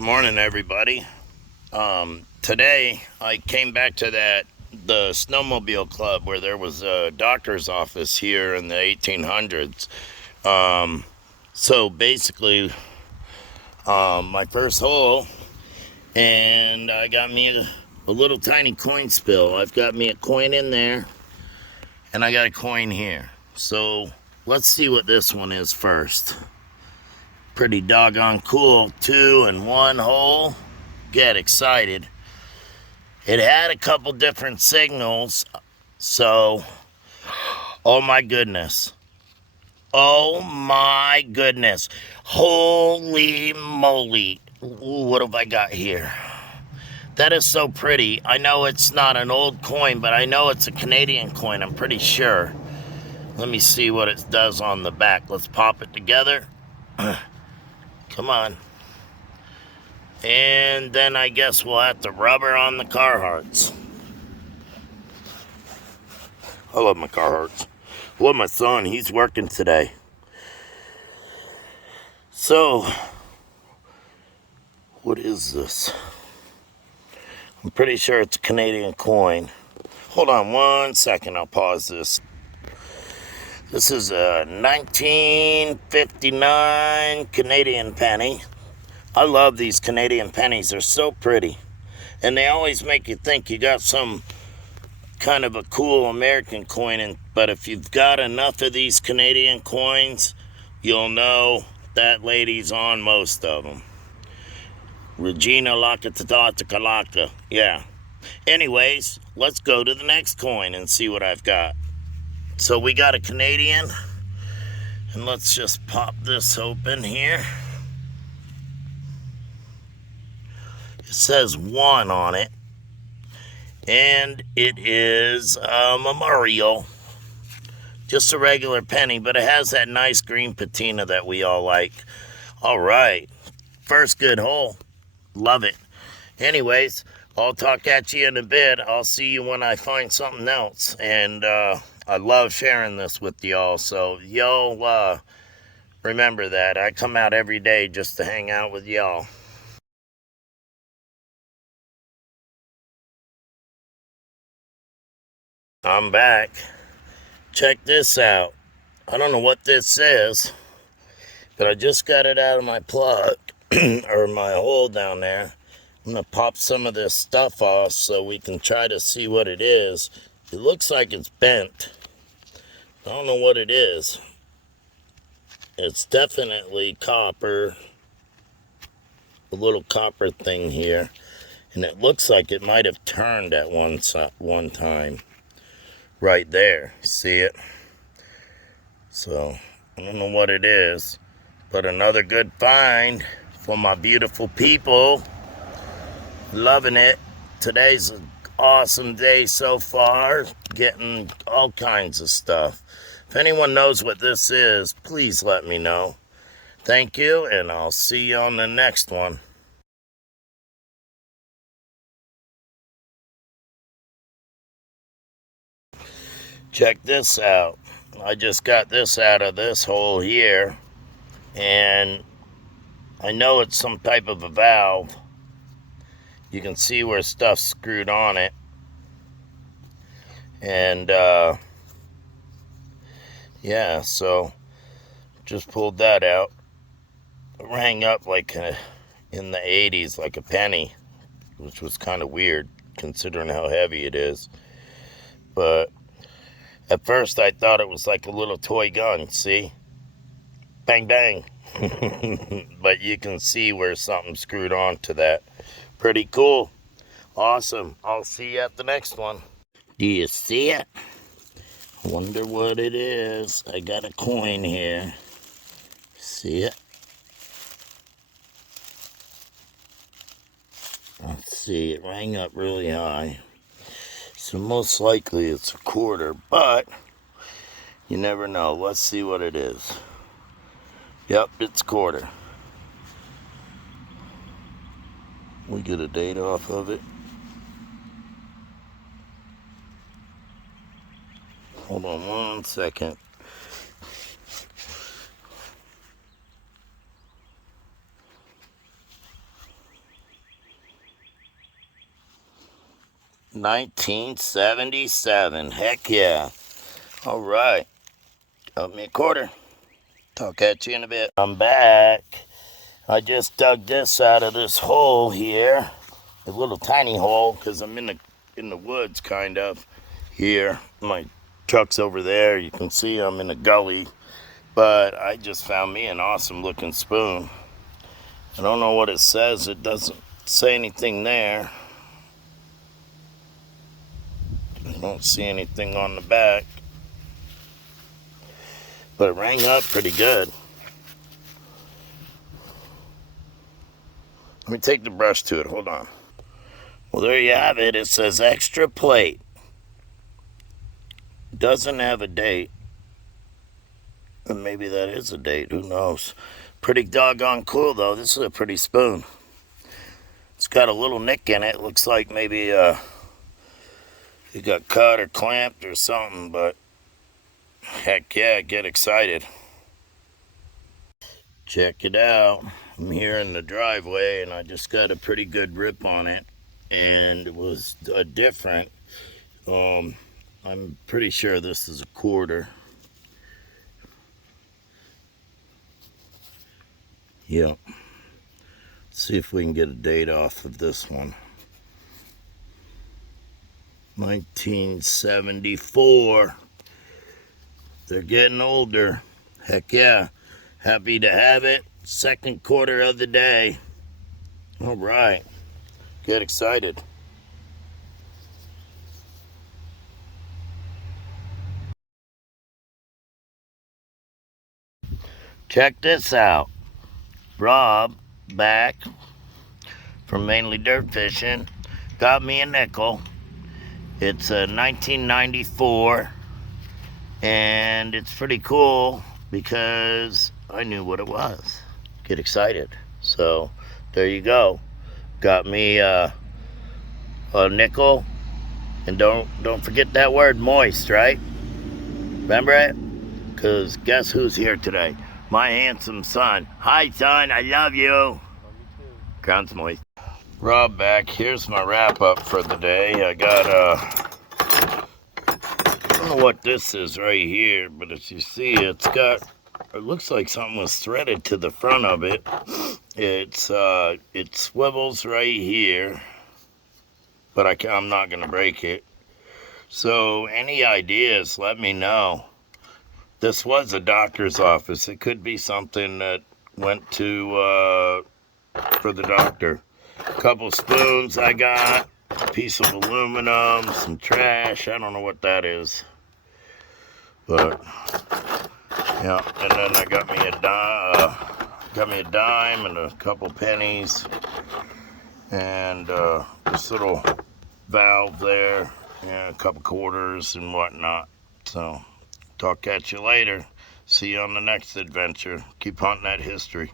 Good morning, everybody. Today I came back to the snowmobile club where there was a doctor's office here in the 1800s. So basically, my first hole, and I got me a little tiny coin spill. I've got me a coin in there, and I got a coin here. So let's see what this one is first. Pretty doggone cool. 2 and 1 hole. Get excited. It had a couple different signals, so oh my goodness, holy moly. Ooh, what have I got here? That is so pretty. I know it's not an old coin, but I know it's a Canadian coin, I'm pretty sure. Let me see what it does on the back. Let's pop it together. Come on. And then I guess we'll have to rubber on the Carhartts. I love my Carhartts. I love my son. He's working today. So, what is this? I'm pretty sure it's a Canadian coin. Hold on 1 second. I'll pause this. This is a 1959 Canadian penny. I love these Canadian pennies. They're so pretty. And they always make you think you got some kind of a cool American coin. But if you've got enough of these Canadian coins, you'll know that lady's on most of them. Regina Laka. Yeah. Anyways, let's go to the next coin and see what I've got. So we got a Canadian. And let's just pop this open here. It says 1 on it, and it is a memorial. Just a regular penny, but it has that nice green patina that we all like. All right, first good hole. Love it. Anyways, I'll talk at you in a bit. I'll see you when I find something else. And I love sharing this with y'all, so y'all remember that. I come out every day just to hang out with y'all. I'm back. Check this out. I don't know what this is, but I just got it out of my plug, or my hole down there. I'm going to pop some of this stuff off so we can try to see what it is. It looks like it's bent. I don't know what it is. It's definitely copper. A little copper thing here. And it looks like it might have turned at one time. Right there, see it? So I don't know what it is, but another good find for my beautiful people. Loving it. Today's an awesome day so far, getting all kinds of stuff. If anyone knows what this is, please let me know. Thank you, and I'll see you on the next one. Check this out. I just got this out of this hole here, and I know it's some type of a valve. You can see where stuff's screwed on it. And yeah, so just pulled that out. It rang up like in the 80s, like a penny, which was kind of weird considering how heavy it is. But at first, I thought it was like a little toy gun, see? Bang, bang. But you can see where something screwed on to that. Pretty cool. Awesome. I'll see you at the next one. Do you see it? Wonder what it is. I got a coin here. See it? Let's see. It rang up really high. So most likely it's a quarter, but you never know. Let's see what it is. Yep, it's quarter. We get a date off of it. Hold on 1 second. 1977. Heck yeah. All right. Got me a quarter. Talk at you in a bit. I'm back. I just dug this out of this hole here. A little tiny hole because I'm in the woods kind of here. My truck's over there. You can see I'm in a gully. But I just found me an awesome looking spoon. I don't know what it says. It doesn't say anything there. I don't see anything on the back. But it rang up pretty good. Let me take the brush to it. Hold on. Well, there you have it. It says extra plate. Doesn't have a date. And maybe that is a date. Who knows? Pretty doggone cool, though. This is a pretty spoon. It's got a little nick in it. Looks like maybe it got cut or clamped or something. But heck yeah, get excited. Check it out. I'm here in the driveway, and I just got a pretty good rip on it. And it was different. I'm pretty sure this is a quarter. Yep. Let's see if we can get a date off of this one. 1974. They're getting older. Heck yeah. Happy to have it. Second quarter of the day. All right. Get excited. Check this out. Rob, back from Mainly Dirt Fishing, got me a nickel. It's a 1994, and it's pretty cool because I knew what it was. Get excited. So there you go. Got me a nickel, and don't forget that word moist, right? Remember it? Because guess who's here today? My handsome son. Hi, son. I love you. Love you too. Ground's moist. Rob back. Here's my wrap up for the day. I got I don't know what this is right here, but as you see, it looks like something was threaded to the front of it. It swivels right here, but I'm not gonna break it. So any ideas, let me know. This was a doctor's office. It could be something that went to for the doctor. A couple spoons I got, a piece of aluminum, some trash. I don't know what that is. But, yeah, and then I got me a dime and a couple pennies. And this little valve there, and a couple quarters and whatnot. So, talk at you later. See you on the next adventure. Keep hunting that history.